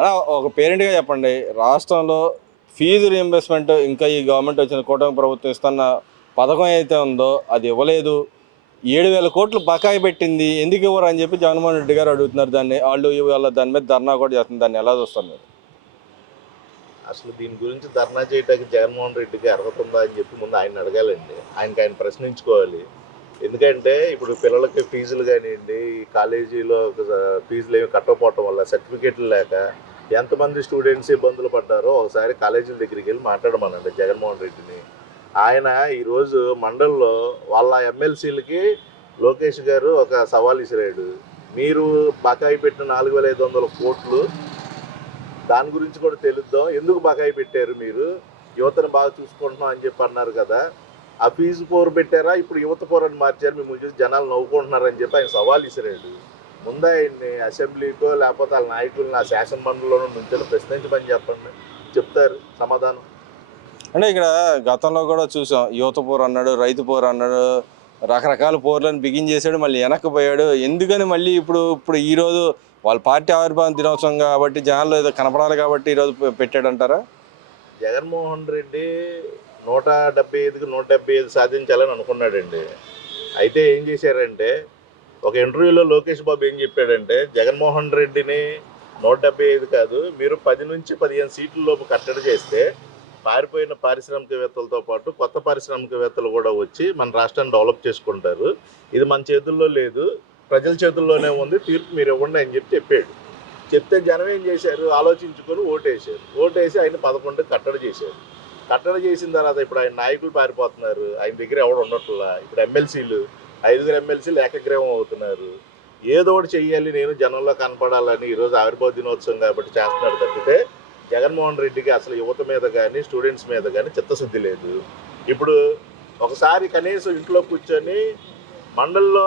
అలా ఒక పేరెంట్‌గా చెప్పండి. రాష్ట్రంలో ఫీజు రీయింబర్స్‌మెంట్ ఇంకా ఈ గవర్నమెంట్ వచ్చిన కూటమి ప్రభుత్వం ఇస్తున్న పథకం ఏదైతే ఉందో అది ఇవ్వలేదు. 7,000 కోట్లు బకాయి పెట్టింది. ఎందుకు ఇవ్వరు అని చెప్పి జగన్మోహన్ రెడ్డి గారు అడుగుతున్నారు దాన్ని. వాళ్ళు ఇవాళ దాని మీద ధర్నా కూడా చేస్తున్నారు. దాన్ని ఎలా చూస్తారు మీరు? అసలు దీని గురించి ధర్నా చేయడానికి జగన్మోహన్ రెడ్డికి అర్హత ఉందా అని చెప్పి ముందు ఆయన అడగాలండి. ఆయన ప్రశ్నించుకోవాలి. ఎందుకంటే ఇప్పుడు పిల్లలకి ఫీజులు కానివ్వండి, ఈ కాలేజీలో ఫీజులు ఏమి కట్టకపోవటం వల్ల సర్టిఫికేట్లు లేక ఎంతమంది స్టూడెంట్స్ ఇబ్బందులు పడ్డారో ఒకసారి కాలేజీల దగ్గరికి వెళ్ళి మాట్లాడమనండి జగన్మోహన్ రెడ్డిని. ఆయన ఈరోజు మండల్లో వాళ్ళ ఎమ్మెల్సీలకి లోకేష్ గారు ఒక సవాల్ విసిరాడు. మీరు బకాయి పెట్టిన 4,500 కోట్లు దాని గురించి కూడా తెలుద్దాం, ఎందుకు బకాయి పెట్టారు, మీరు యువతను బాగా చూసుకుంటున్నాం అని చెప్పి అన్నారు కదా, ఆ ఫీజు పోరు పెట్టారా, ఇప్పుడు యువత పోరు అని మార్చారు, మిమ్మల్ని చూసి జనాలు నవ్వుకుంటున్నారని చెప్పి ఆయన సవాల్ విసిరాడు. ముందు ఆయన్ని అసెంబ్లీకో లేకపోతే వాళ్ళ నాయకులను ఆ శాసన మండలిలోనూ నుంచో ప్రశ్నించమని చెప్పండి, చెప్తారు సమాధానం. అంటే ఇక్కడ గతంలో కూడా చూసాం. యువత పోరు అన్నాడు, రైతు పోరు అన్నాడు, రకరకాల పోర్లను బిగించేశాడు, మళ్ళీ వెనక్కి పోయాడు. ఎందుకని మళ్ళీ ఇప్పుడు ఇప్పుడు ఈరోజు వాళ్ళ పార్టీ ఆవిర్భావం దినోత్సవం కాబట్టి జనాల్లో ఏదో కనపడాలి కాబట్టి ఈరోజు పెట్టాడంటారా? జగన్మోహన్ రెడ్డి 175కి 175 సాధించాలని అనుకున్నాడండి. అయితే ఏం చేశారంటే, ఒక ఇంటర్వ్యూలో లోకేష్ బాబు ఏం చెప్పాడంటే, జగన్మోహన్ రెడ్డిని 175 కాదు, మీరు 10 నుంచి 15 సీట్ల లోపు కట్టడి చేస్తే పారిపోయిన పారిశ్రామికవేత్తలతో పాటు కొత్త పారిశ్రామికవేత్తలు కూడా వచ్చి మన రాష్ట్రాన్ని డెవలప్ చేసుకుంటారు. ఇది మన చేతుల్లో లేదు, ప్రజల చేతుల్లోనే ఉంది, తీర్పు మీరు ఇవ్వండి అని చెప్పాడు. చెప్తే జనం ఏం చేశారు, ఆలోచించుకొని ఓటేసి ఆయన 11 కట్టడి చేశారు. కట్టడి చేసిన తర్వాత ఇప్పుడు ఆయన నాయకులు పారిపోతున్నారు, ఆయన దగ్గర ఎవడు ఉండట్లా. ఇప్పుడు ఎమ్మెల్సీలు 5 ఎమ్మెల్సీలు ఏకగ్రీవం అవుతున్నారు. ఏదో ఒకటి చెయ్యాలి, నేను జనంలో కనపడాలని ఈరోజు ఆవిర్భావ దినోత్సవం కాబట్టి చేస్తున్నాడు తప్పితే జగన్మోహన్ రెడ్డికి అసలు యువత మీద కానీ స్టూడెంట్స్ మీద కానీ చిత్తశుద్ధి లేదు. ఇప్పుడు ఒకసారి కనీసం ఇంట్లో కూర్చొని మండల్లో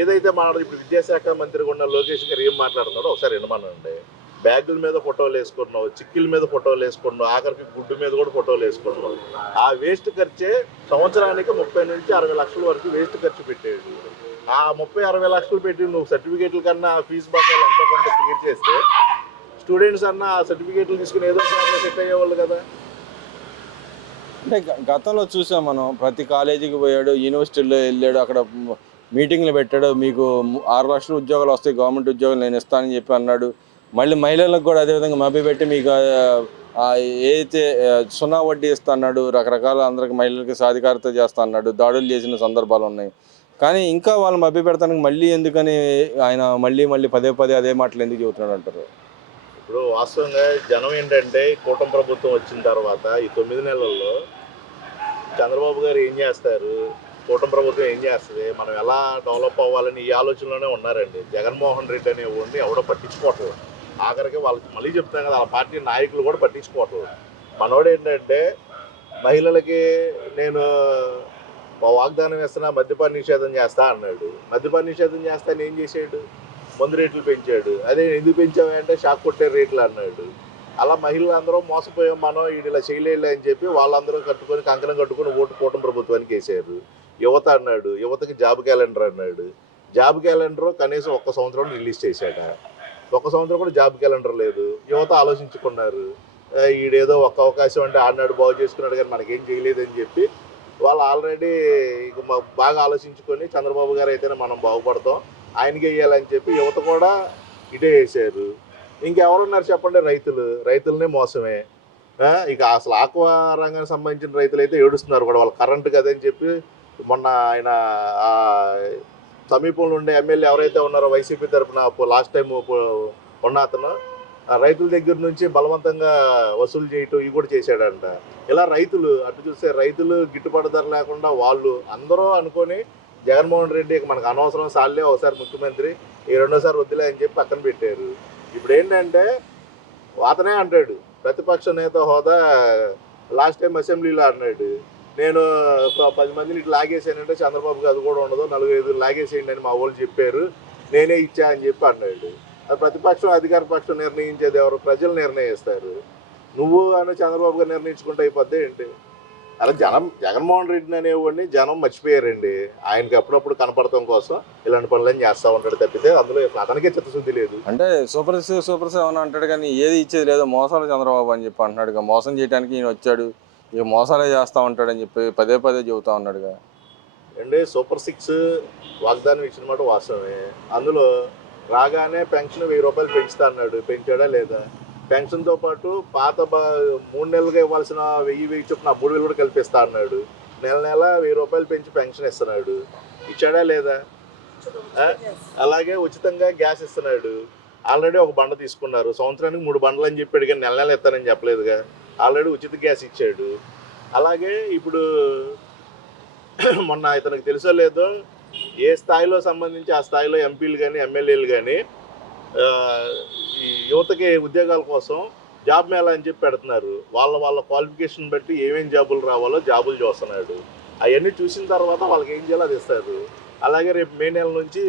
ఏదైతే మాట్లాడు, ఇప్పుడు విద్యాశాఖ మంత్రిగా ఉన్న లోకేష్ గారు ఏం మాట్లాడుతున్నాడో ఒకసారి వినమనండి. బ్యాగుల మీద ఫోటోలు వేసుకున్నావు, చిక్కిల మీద ఫోటోలు వేసుకున్నావు, ఆఖరికి గుడ్డు మీద కూడా ఫోటోలు వేసుకున్నావు. ఆ వేస్ట్ ఖర్చే సంవత్సరానికి 30 నుంచి 60 లక్షల వరకు వేస్ట్ ఖర్చు పెట్టాడు. ఆ 30-60 లక్షలు పెట్టి నువ్వు సర్టిఫికేట్ల కన్నా ఫీజు బకాయిలు ఎంతో కొంత క్లియర్ చేస్తే స్టూడెంట్స్ అన్న ఆ సర్టిఫికేట్లు తీసుకుని ఏదో సెట్ అయ్యేవాళ్ళు కదా. అంటే గతంలో చూసాం మనం. ప్రతి కాలేజీకి పోయాడు, యూనివర్సిటీలో వెళ్ళాడు, అక్కడ మీటింగ్లు పెట్టాడు. మీకు 6 లక్షల ఉద్యోగాలు వస్తాయి, గవర్నమెంట్ ఉద్యోగాలు నేను ఇస్తానని చెప్పి అన్నాడు. మళ్ళీ మహిళలకు కూడా అదేవిధంగా మభ్యపెట్టి మీకు ఏదైతే 0 వడ్డీ ఇస్తా అన్నాడు, రకరకాల అందరికి మహిళలకి సాధికారత చేస్తా అన్నాడు. దాడులు చేసిన సందర్భాలు ఉన్నాయి. కానీ ఇంకా వాళ్ళు మభ్యపెడతానికి మళ్ళీ ఎందుకని ఆయన మళ్ళీ మళ్ళీ పదే పదే అదే మాటలు ఎందుకు చెబుతున్నాడు అంటారు? ఇప్పుడు వాస్తవంగా జనం ఏంటంటే, కూటమి ప్రభుత్వం వచ్చిన తర్వాత ఈ 9 నెలల్లో చంద్రబాబు గారు ఏం చేస్తారు, కూటమి ప్రభుత్వం ఏం చేస్తుంది, మనం ఎలా డెవలప్ అవ్వాలని ఈ ఆలోచనలోనే ఉన్నారండి. జగన్మోహన్ రెడ్డి అనే వాడిని ఎవడో పట్టించుకోవట్లేదు. ఆఖరికి వాళ్ళకి మళ్ళీ చెప్తాను కదా, ఆ పార్టీ నాయకులు కూడా పట్టించుకోవట్లేదు. మనోడు ఏంటంటే, మహిళలకి నేను వాగ్దానం వేస్తున్నా, మద్యపాన నిషేధం చేస్తా అన్నాడు. మద్యపాన నిషేధం చేస్తాను ఏం చేసాడు, మందు రేట్లు పెంచాడు. అదే ఎందుకు పెంచావంటే షాక్ కొట్టే రేట్లు అన్నాడు. అలా మహిళలు అందరూ మోసపోయాం, మనం ఇలా చేయలేలే అని చెప్పి వాళ్ళందరూ కట్టుకొని కంకణం కట్టుకొని ఓటు కూటమి ప్రభుత్వానికి వేసారు. యువత అన్నాడు, యువతకి జాబ్ క్యాలెండర్ అన్నాడు. జాబ్ క్యాలెండర్ కనీసం 1 సంవత్సరం రిలీజ్ చేశాడ. 1 సంవత్సరం కూడా జాబ్ క్యాలెండర్ లేదు. యువత ఆలోచించుకున్నారు, ఈడేదో ఒక్క అవకాశం అంటే ఆడినాడు బాగు చేసుకున్నాడు కానీ మనకేం చేయలేదని చెప్పి వాళ్ళు ఆల్రెడీ ఇక బాగా ఆలోచించుకొని చంద్రబాబు గారు అయితేనే మనం బాగుపడతాం, ఆయనకి వేయాలని చెప్పి యువత కూడా ఇటే వేసారు. ఇంకెవరున్నారు చెప్పండి, రైతులనే మోసమే. ఇక అసలు ఆక్వా రంగానికి సంబంధించిన రైతులు అయితే ఏడుస్తున్నారు కూడా, వాళ్ళు కరెంటు కదని చెప్పి మొన్న ఆయన సమీపంలో ఉండే ఎమ్మెల్యే ఎవరైతే ఉన్నారో వైసీపీ తరఫున లాస్ట్ టైం ఉన్న అతను రైతుల దగ్గర నుంచి బలవంతంగా వసూలు చేయటం ఇవి కూడా చేశాడంట. ఇలా రైతులు అటు చూస్తే రైతులు గిట్టుబాటు ధర లేకుండా వాళ్ళు అందరూ అనుకొని జగన్మోహన్ రెడ్డి మనకు అనవసరం, సార్లే ఒకసారి ముఖ్యమంత్రి, ఈ 2వ సారి వద్దులే అని చెప్పి పక్కన పెట్టారు. ఇప్పుడు ఏంటంటే అతనే అంటాడు, ప్రతిపక్ష నేత హోదా లాస్ట్ టైం అసెంబ్లీలో అన్నాడు, నేను 10 మందిని ఇట్లా లాగేసానంటే చంద్రబాబుకి అది కూడా ఉండదు, 4-5 లాగేసేయండి అని మా వాళ్ళు చెప్పారు, నేనే ఇచ్చా అని చెప్పి అన్నాడు. అది ప్రతిపక్షం అధికార పక్షం నిర్ణయించేది ఎవరు, ప్రజలు నిర్ణయిస్తారు. నువ్వు అని చంద్రబాబు గారు నిర్ణయించుకుంటే అయిపోద్ది ఏంటి? అలా జగన్మోహన్ రెడ్డిని అనేవాడిని జనం మర్చిపోయారండి. ఆయనకి అప్పుడప్పుడు కనపడటం కోసం ఇలాంటి పనులన్నీ చేస్తూ ఉంటాడు తప్పితే అందులో అతనికే చిత్తశుద్ధి లేదు. అంటే సూపర్ అని అంటాడు కానీ ఏది ఇచ్చేది లేదు, మోసాలు చంద్రబాబు అని చెప్పి అంటున్నాడుగా. మోసం చేయడానికి ఈయన వచ్చాడు, ఇక మోసాలే చేస్తూ ఉంటాడని చెప్పి పదే పదే చెబుతా ఉన్నాడుగా. అంటే సూపర్ 6 వాగ్దానం ఇచ్చిన మాట వాస్తవమే. అందులో రాగానే పెన్షన్ 1000 రూపాయలు పెంచుతా అన్నాడు. పెంచాడా లేదా? పెన్షన్తో పాటు పాత 3 నెలలుగా ఇవ్వాల్సిన 1000 చొప్పున 3000 కూడా కల్పిస్తా అన్నాడు. నెల నెల 1000 రూపాయలు పెంచి పెన్షన్ ఇస్తున్నాడు. ఇచ్చాడా లేదా? అలాగే ఉచితంగా గ్యాస్ ఇస్తున్నాడు. ఆల్రెడీ ఒక బండ తీసుకున్నారు. సంవత్సరానికి 3 బండలు అని చెప్పాడు కానీ నెల నెల ఇస్తానని చెప్పలేదుగా. ఆల్రెడీ ఉచిత గ్యాస్ ఇచ్చాడు. అలాగే ఇప్పుడు మొన్న ఇతనికి తెలుసో లేదో ఏ స్థాయిలో సంబంధించి ఆ స్థాయిలో ఎంపీలు కానీ ఎమ్మెల్యేలు కానీ ఈ యువతకి ఉద్యోగాల కోసం జాబ్ మేళా అని చెప్పి పెడుతున్నారు. వాళ్ళ క్వాలిఫికేషన్ బట్టి ఏమేం జాబులు రావాలో జాబులు చూస్తున్నాడు. అవన్నీ చూసిన తర్వాత వాళ్ళకి ఏం చేయాలో అది ఇస్తారు. అలాగే రేపు మే నెల నుంచి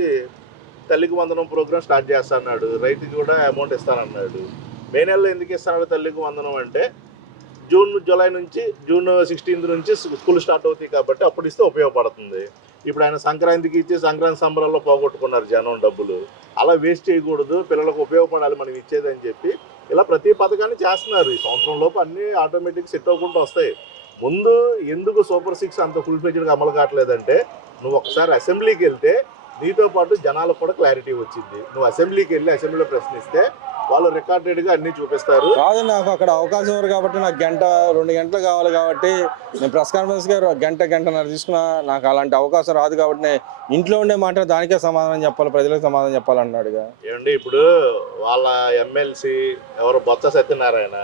తల్లికి వందనం ప్రోగ్రామ్ స్టార్ట్ చేస్తా అన్నాడు. రైతుకి కూడా అమౌంట్ ఇస్తానన్నాడు. మే నెలలో ఎందుకు ఇస్తున్నాడు తల్లికి వందనం అంటే జూలై నుంచి జూన్ 16 నుంచి స్కూల్ స్టార్ట్ అవుతాయి కాబట్టి అప్పుడు ఇస్తే ఉపయోగపడుతుంది. ఇప్పుడు ఆయన సంక్రాంతికి ఇచ్చి సంక్రాంతి సంబరాల్లో పోగొట్టుకున్నారు జనం డబ్బులు. అలా వేస్ట్ చేయకూడదు, పిల్లలకు ఉపయోగపడాలి మనం ఇచ్చేదని చెప్పి ఇలా ప్రతి పథకాన్ని చేస్తున్నారు. ఈ సంవత్సరం లోపు అన్నీ ఆటోమేటిక్ సెట్ అవ్వకుండా వస్తాయి. ముందు ఎందుకు సూపర్ 6 అంత ఫుల్ ఫ్లెడ్జ్డ్గా అమలు కావట్లేదంటే నువ్వు ఒకసారి అసెంబ్లీకి వెళ్తే నీతో పాటు జనాలకు కూడా క్లారిటీ వచ్చింది. నువ్వు అసెంబ్లీకి వెళ్ళి అసెంబ్లీలో ప్రశ్నిస్తే వాళ్ళు రికార్డెడ్గా అన్నీ చూపిస్తారు. కాదు, నాకు అక్కడ అవకాశం ఇవ్వరు కాబట్టి నాకు 1-2 గంటలు కావాలి కాబట్టి నేను ప్రెస్ కాన్ఫరెన్స్గా గంటన్నర తీసుకున్నా. నాకు అలాంటి అవకాశం రాదు కాబట్టి నేను ఇంట్లో ఉండే మాట దానికే సమాధానం చెప్పాలి, ప్రజలకు సమాధానం చెప్పాలన్నాడుగా. ఏమండి ఇప్పుడు వాళ్ళ ఎమ్మెల్సీ ఎవరు బొత్స సత్యనారాయణ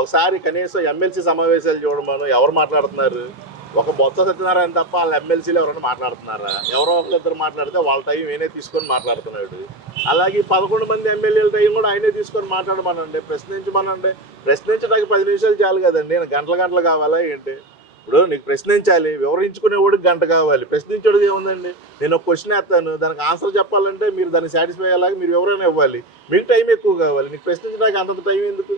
ఒకసారి కనీసం ఎమ్మెల్సీ సమావేశాలు చూడమను. ఎవరు మాట్లాడుతున్నారు? ఒక బొత్స సత్యనారాయణ తప్ప వాళ్ళ ఎమ్మెల్సీలు ఎవరైనా మాట్లాడుతున్నారా? ఎవరో ఒకరిద్దరు మాట్లాడితే వాళ్ళ టైం ఆయనే తీసుకొని మాట్లాడుతున్నాడు. అలాగే 11 మంది ఎమ్మెల్యేల టైం కూడా ఆయనే తీసుకొని మాట్లాడమనండి, ప్రశ్నించమనండి. ప్రశ్నించడానికి 10 నిమిషాలు చాలు కదండి. నేను గంటలు కావాలా ఏంటి? ఇప్పుడు నీకు ప్రశ్నించాలి, వివరించుకునేవాడికి గంట కావాలి. ప్రశ్నించడం ఏముందండి? నేను ఒక క్వశ్చన్ వేస్తాను, దానికి ఆన్సర్ చెప్పాలంటే మీరు దాన్ని సాటిస్ఫై అయ్యేలాగా మీరు ఎవరైనా ఇవ్వాలి. మీకు టైం ఎక్కువ కావాలి. నీకు ప్రశ్నించడానికి అంతంత టైం ఎందుకు?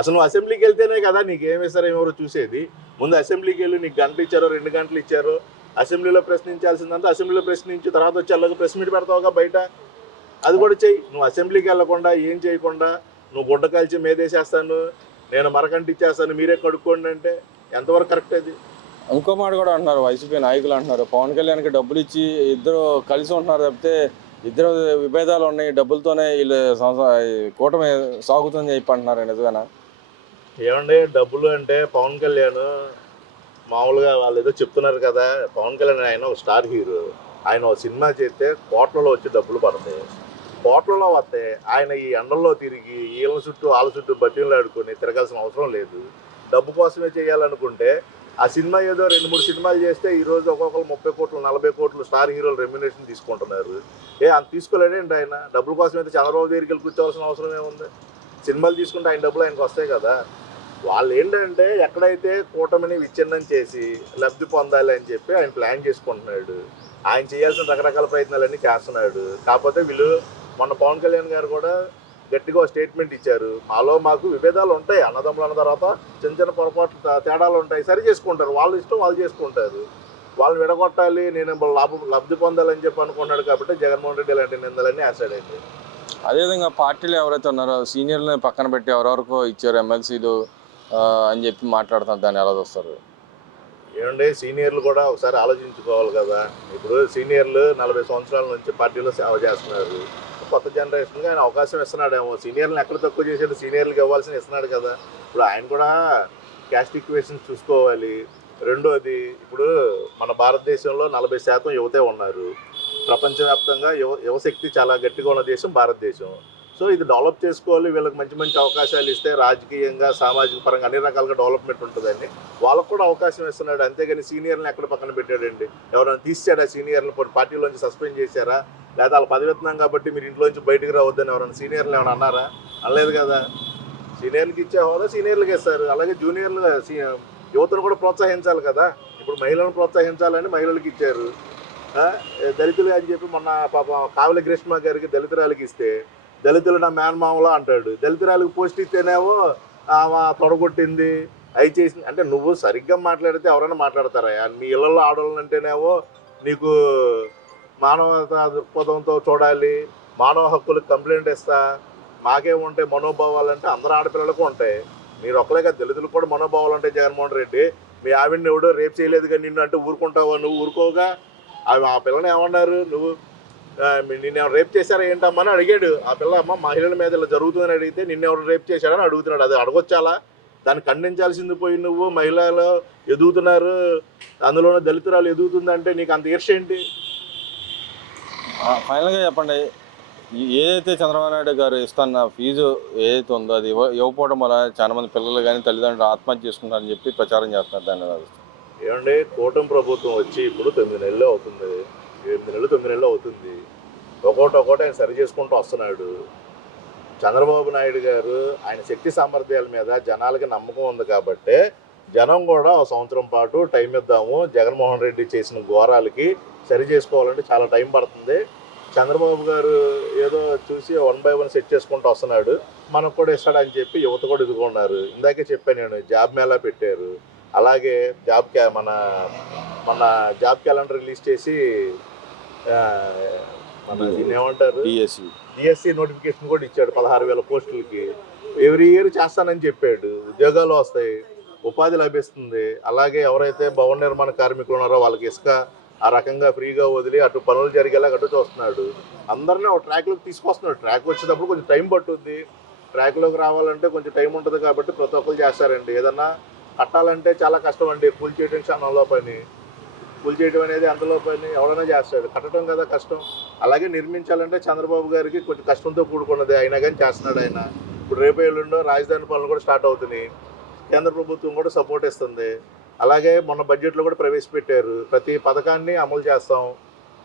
అసలు నువ్వు అసెంబ్లీకి వెళ్తేనే కదా నీకు ఏమేస్తారో ఎవరో చూసేది. ముందు అసెంబ్లీకి వెళ్ళి నీకు గంట ఇచ్చారో 2 గంటలు ఇచ్చారో అసెంబ్లీలో ప్రశ్నించాల్సిందంతా అసెంబ్లీలో ప్రశ్నించి తర్వాత వచ్చి అలాగే ప్రెస్ మీట్ పెడతావుగా బయట. అది కూడా చెయ్యి. నువ్వు అసెంబ్లీకి వెళ్ళకుండా ఏం చేయకుండా నువ్వు గుడ్డ కాల్చి మేదేసేస్తాను, నేను మరకంటి ఇచ్చేస్తాను, మీరే కడుక్కోండి అంటే ఎంతవరకు కరెక్ట్ అది? ఇంకో మాట కూడా అంటున్నారు వైసీపీ నాయకులు, అంటున్నారు పవన్ కళ్యాణ్కి డబ్బులు ఇచ్చి ఇద్దరు కలిసి ఉంటున్నారు తప్పితే ఇద్దరు విభేదాలు ఉన్నాయి, డబ్బులతోనే వీళ్ళు కూటమి సాగుతుందని చెప్పి అంటున్నారు. నిజమేనా? ఏమండి డబ్బులు అంటే పవన్ కళ్యాణ్ మామూలుగా వాళ్ళు ఏదో చెప్తున్నారు కదా. పవన్ కళ్యాణ్ ఆయన ఒక స్టార్ హీరో. ఆయన ఒక సినిమా చేస్తే కోట్లలో వచ్చి డబ్బులు పడతాయి. కోట్లలో వస్తే ఆయన ఈ ఎండల్లో తిరిగి వీళ్ళ చుట్టూ వాళ్ళ చుట్టూ బట్టీలు ఆడుకొని తిరగాల్సిన అవసరం లేదు. డబ్బు కోసమే చేయాలనుకుంటే ఆ సినిమా ఏదో 2-3 సినిమాలు చేస్తే ఈరోజు ఒక్కొక్కరు 30 కోట్లు 40 కోట్లు స్టార్ హీరోలు రెమ్యునేషన్ తీసుకుంటున్నారు. అంత తీసుకోలేడండి ఆయన. డబ్బుల కోసం అయితే చంద్రబాబు దగ్గరికి వెళ్ళి కూర్చోవాల్సిన అవసరం ఏముంది? సినిమాలు తీసుకుంటే ఆయన డబ్బులు ఆయనకు వస్తాయి కదా. వాళ్ళు ఏంటంటే ఎక్కడైతే కూటమిని విచ్ఛిన్నం చేసి లబ్ధి పొందాలి అని చెప్పి ఆయన ప్లాన్ చేసుకుంటున్నాడు. ఆయన చేయాల్సిన రకరకాల ప్రయత్నాలన్నీ చేస్తున్నాడు. కాకపోతే వీళ్ళు మొన్న పవన్ కళ్యాణ్ గారు కూడా గట్టిగా స్టేట్మెంట్ ఇచ్చారు. మాకు విభేదాలు ఉంటాయి, అన్నదమ్ములు అన్న తర్వాత చిన్న పొరపాట్లు తేడాలు ఉంటాయి, సరి చేసుకుంటారు. వాళ్ళ ఇష్టం వాళ్ళు చేసుకుంటారు. వాళ్ళని విడగొట్టాలి, నేను లబ్ధి పొందాలని చెప్పి అనుకున్నాడు కాబట్టి జగన్మోహన్ రెడ్డి ఇలాంటి నిందలన్నీ వేస్తాడండి. అదేవిధంగా పార్టీలు ఎవరైతే ఉన్నారో సీనియర్లను పక్కన పెట్టి ఎవరెవరికో ఇచ్చారు ఎమ్మెల్సీలు అని చెప్పి మాట్లాడుతున్నారు. దాన్ని ఎలా చూస్తారు? ఏమండి సీనియర్లు కూడా ఒకసారి ఆలోచించుకోవాలి కదా. ఇప్పుడు సీనియర్లు 40 సంవత్సరాల నుంచి పార్టీలో సేవ చేస్తున్నారు. కొత్త జనరేషన్గా ఆయన అవకాశం ఇస్తున్నాడేమో. సీనియర్లను ఎక్కడ తక్కువ చేసాడు? సీనియర్లకు ఇవ్వాల్సిన ఇస్తున్నాడు కదా. ఇప్పుడు ఆయన కూడా క్యాస్ట్ ఈక్వేషన్స్ చూసుకోవాలి. రెండోది ఇప్పుడు మన భారతదేశంలో 40% యువతే ఉన్నారు. ప్రపంచవ్యాప్తంగా యువశక్తి చాలా గట్టిగా ఉన్న దేశం భారతదేశం. సో ఇది డెవలప్ చేసుకోవాలి. వీళ్ళకి మంచి మంచి అవకాశాలు ఇస్తే రాజకీయంగా సామాజిక పరంగా అన్ని రకాలుగా డెవలప్మెంట్ ఉంటుందని వాళ్ళకు కూడా అవకాశం ఇస్తున్నాడు. అంతేగాని సీనియర్లను ఎక్కడ పక్కన పెట్టాడండి? ఎవరైనా తీసాడా? సీనియర్లు పార్టీలోంచి సస్పెండ్ చేశారా? లేదా వాళ్ళ పదవిత్నం కాబట్టి మీరు ఇంట్లోంచి బయటికి రావద్దని ఎవరైనా సీనియర్లు ఏమైనా అన్నారా? అనలేదు కదా. సీనియర్లకి ఇచ్చే హోదా సీనియర్లకి ఇస్తారు. అలాగే జూనియర్లు యువతను కూడా ప్రోత్సహించాలి కదా. ఇప్పుడు మహిళలను ప్రోత్సహించాలని మహిళలకు ఇచ్చారు. దళితులు అని చెప్పి మొన్న పాప కావలి గ్రీష్మ గారికి దళితురాలకి ఇస్తే దళితులు నా మేనమామలా అంటాడు. దళితురాలకు పోస్ట్ ఇస్తేనేమో ఆమె తొడగొట్టింది, అవి చేసి అంటే నువ్వు సరిగ్గా మాట్లాడితే ఎవరైనా మాట్లాడతారా? మీ ఇళ్ళల్లో ఆడవాళ్ళని అంటేనేమో నీకు మానవత దృక్పథంతో చూడాలి, మానవ హక్కులకు కంప్లైంట్ ఇస్తా, మాకేముంటాయి మనోభావాలు అంటే అందరు ఆడపిల్లలకు ఉంటాయి. మీరు ఒక్కలే కదా, దళితులకు కూడా మనోభావాలు ఉంటాయి. జగన్మోహన్ రెడ్డి మీ ఆవిడని ఎవడో రేపు చేయలేదు కానీ నిన్ను అంటే ఊరుకుంటావా? నువ్వు ఊరుకోగా ఆ పిల్లని ఏమన్నారు, నువ్వు నిన్ను రేప్ చేశారా ఏంటమ్మా అని అడిగాడు. ఆ పిల్ల అమ్మ మహిళల మీద ఇలా జరుగుతుందని అడిగితే నిన్నెవరు రేప్ చేశాడని అడుగుతున్నాడు. అది అడగొచ్చాలా? దాన్ని ఖండించాల్సింది పోయి నువ్వు మహిళలు ఎదుగుతున్నారు, అందులోనే దళితురాలు ఎదుగుతుందంటే నీకు అంత ఈర్ష్య ఏంటి? ఫైనల్గా చెప్పండి, ఏదైతే చంద్రబాబు నాయుడు గారు ఇస్తున్న ఫీజు ఏదైతే ఉందో అది ఇవ్వకపోవడం వల్ల చాలా మంది పిల్లలు కానీ తల్లిదండ్రులు ఆత్మహత్య చేసుకుంటారని చెప్పి ప్రచారం చేస్తున్నారు. దాన్ని ఏమండి, కూటమి ప్రభుత్వం వచ్చి ఇప్పుడు 9 నెలలు అవుతుంది, 8 నెలలు 9 నెలలు అవుతుంది. ఒక్కోటి ఆయన సరి చేసుకుంటూ వస్తున్నాడు. చంద్రబాబు నాయుడు గారు ఆయన శక్తి సామర్థ్యాల మీద జనాలకి నమ్మకం ఉంది కాబట్టి జనం కూడా ఒక సంవత్సరం పాటు టైం ఇద్దాము, జగన్మోహన్ రెడ్డి చేసిన ఘోరాలకి సరి చేసుకోవాలంటే చాలా టైం పడుతుంది. చంద్రబాబు గారు ఏదో చూసి 1 by 1 సెట్ చేసుకుంటూ వస్తున్నాడు, మనకు కూడా ఇస్తాడని చెప్పి యువత కూడా ఎదుర్కొన్నారు. ఇందాకే చెప్పాను నేను, జాబ్ మేళా పెట్టారు, అలాగే మన జాబ్ క్యాలెండర్ రిలీజ్ చేసి మన దీన్ని ఏమంటారు, డిఎస్సి నోటిఫికేషన్ కూడా ఇచ్చాడు 16,000 పోస్టులకి. ఎవ్రీ ఇయర్ చేస్తానని చెప్పాడు, ఉద్యోగాలు వస్తాయి, ఉపాధి లభిస్తుంది. అలాగే ఎవరైతే భవన నిర్మాణ కార్మికులు ఉన్నారో వాళ్ళకి ఇసుక ఆ రకంగా ఫ్రీగా వదిలి అటు పనులు జరిగేలా అటు చూస్తున్నాడు. అందరినీ ఒక ట్రాక్లోకి తీసుకొస్తున్నాడు. ట్రాక్ వచ్చేటప్పుడు కొంచెం టైం పట్టుద్ది, ట్రాక్లోకి రావాలంటే కొంచెం టైం ఉంటుంది కాబట్టి ప్రతి ఒక్కరు చేస్తారండి. ఏదన్నా కట్టాలంటే చాలా కష్టం అండి, కూల్ చేయడం క్షణంలో పని, కూల్ చేయడం అనేది అందులో పని ఎవరైనా చేస్తాడు, కట్టడం కదా కష్టం. అలాగే నిర్మించాలంటే చంద్రబాబు గారికి కొంచెం కష్టంతో కూడుకున్నది, అయినా కానీ చేస్తున్నాడు ఆయన. ఇప్పుడు రేపు ఎల్లుండో రాజధాని పనులు కూడా స్టార్ట్ అవుతున్నాయి, కేంద్ర ప్రభుత్వం కూడా సపోర్ట్ ఇస్తుంది. అలాగే మొన్న బడ్జెట్లో కూడా ప్రవేశపెట్టారు, ప్రతి పథకాన్ని అమలు చేస్తాం,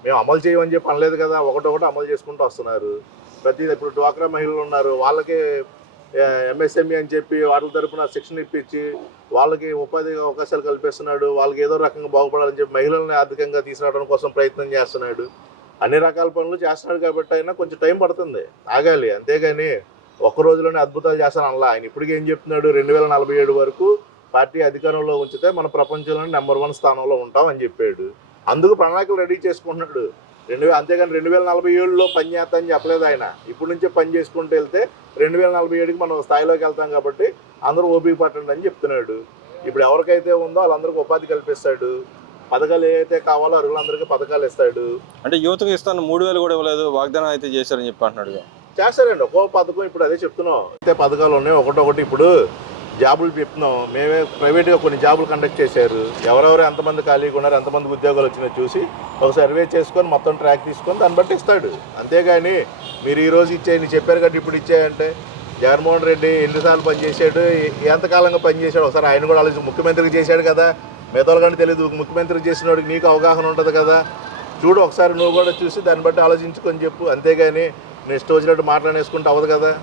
మేము అమలు చేయమని చెప్పి అనలేదు కదా, ఒకటొకటి అమలు చేసుకుంటూ వస్తున్నారు. ఇప్పుడు డ్వాక్రా మహిళలు ఉన్నారు, వాళ్ళకి ఎంఎస్ఎంఈ అని చెప్పి వాళ్ళ తరపున శిక్షణ ఇప్పించి వాళ్ళకి ఉపాధి అవకాశాలు కల్పిస్తున్నాడు. వాళ్ళకి ఏదో రకంగా బాగుపడాలని చెప్పి మహిళల్ని ఆర్థికంగా తీసుకురావడం కోసం ప్రయత్నం చేస్తున్నాడు. అన్ని రకాల పనులు చేస్తున్నాడు కాబట్టి అయినా కొంచెం టైం పడుతుంది, ఆగాలి. అంతేగాని ఒక్క రోజులోనే అద్భుతాలు చేస్తాను అనలా. ఆయన ఇప్పటికీ ఏం చెప్తున్నాడు, 2047 వరకు పార్టీ అధికారంలో ఉంచితే మన ప్రపంచంలోనే నెంబర్ 1 స్థానంలో ఉంటాం అని చెప్పాడు. అందుకు ప్రణాళికలు రెడీ చేసుకుంటున్నాడు. అంతేగాని 2047లో పని చేస్తానని చెప్పలేదు ఆయన. ఇప్పటి నుంచే పని చేసుకుంటూ వెళ్తే 2047కి మనం స్థాయిలోకి వెళ్తాం కాబట్టి అందరూ ఓపిక పట్టండి అని చెప్తున్నాడు. ఇప్పుడు ఎవరికైతే ఉందో వాళ్ళందరికీ ఉపాధి కల్పిస్తాడు, పథకాలు ఏవైతే కావాలో అర్హులందరికీ పథకాలు ఇస్తాడు. అంటే యువతకు ఇస్తాను 3,000 కూడా ఇవ్వలేదు, వాగ్దానం అయితే చేశారని చెప్పి అంటున్నాడు. చేస్తారండి ఒక్కో పథకం. ఇప్పుడు అదే చెప్తున్నాం, అయితే పథకాలు ఉన్నాయి ఒకటొకటి. ఇప్పుడు జాబులు చెప్తున్నాం, మేమే ప్రైవేట్గా కొన్ని జాబులు కండక్ట్ చేశారు. ఎవరెవరు ఎంతమంది ఖాళీగా ఉన్నారు, ఎంతమందికి ఉద్యోగాలు వచ్చినాయో చూసి ఒక సర్వే చేసుకొని మొత్తం ట్రాక్ తీసుకొని దాన్ని బట్టి ఇస్తాడు. అంతేగాని మీరు ఈరోజు ఇచ్చేయండి చెప్పారు కాబట్టి ఇప్పుడు ఇచ్చేయంటే, జగన్మోహన్ రెడ్డి ఎన్నిసార్లు పనిచేశాడు, ఎంతకాలంగా పనిచేశాడు ఒకసారి ఆయన కూడా ఆలోచించి. ముఖ్యమంత్రికి చేశాడు కదా, మిగతా కానీ తెలియదు, ముఖ్యమంత్రికి చేసిన వాడికి నీకు అవగాహన ఉంటుంది కదా, చూడు ఒకసారి నువ్వు కూడా చూసి దాన్ని బట్టి ఆలోచించుకొని చెప్పు. అంతేగాని నెక్స్ట్ వచ్చినట్టు మాట్లాడేసుకుంటే అవ్వదు కదా.